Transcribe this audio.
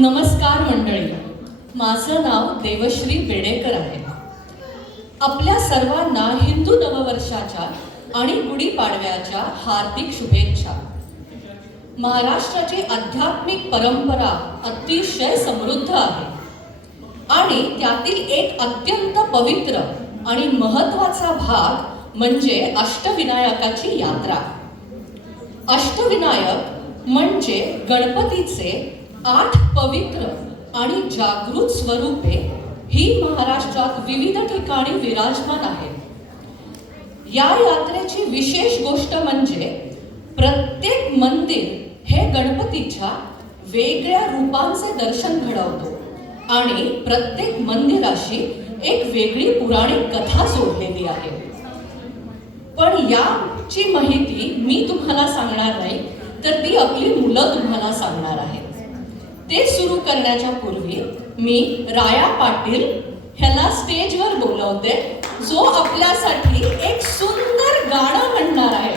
नमस्कार मंडळी, माझं नाव देवश्री बेडेकर आहे. आपल्या सर्वांना हिंदू नववर्षाच्या आणि गुढीपाडव्याच्या हार्दिक शुभेच्छा. महाराष्ट्राची आध्यात्मिक परंपरा अतिशय समृद्ध आहे आणि त्यातील एक अत्यंत पवित्र आणि महत्त्वाचा भाग म्हणजे अष्टविनायकाची यात्रा. अष्टविनायक म्हणजे गणपतीचे 8 पवित्र आणि जागृत स्वरूपे ही महाराष्ट्रात विविध ठिकाणी विराजमान आहेत. या यात्रेची विशेष गोष्ट म्हणजे प्रत्येक मंदिर हे गणपतीच्या वेगळ्या रूपांचे दर्शन घडवतो आणि प्रत्येक मंदिराशी एक वेगळी पुराणिक कथा जोडलेली आहे. पण याची माहिती मी तुम्हाला सांगणार नाही, तर ती आपली मुलं तुम्हाला सांगणार आहेत. ते सुरू करण्याच्या पूर्वी मी राया पाटील ह्याला स्टेजवर बोलवते, जो आपल्यासाठी एक सुंदर गाणं म्हणणार आहे.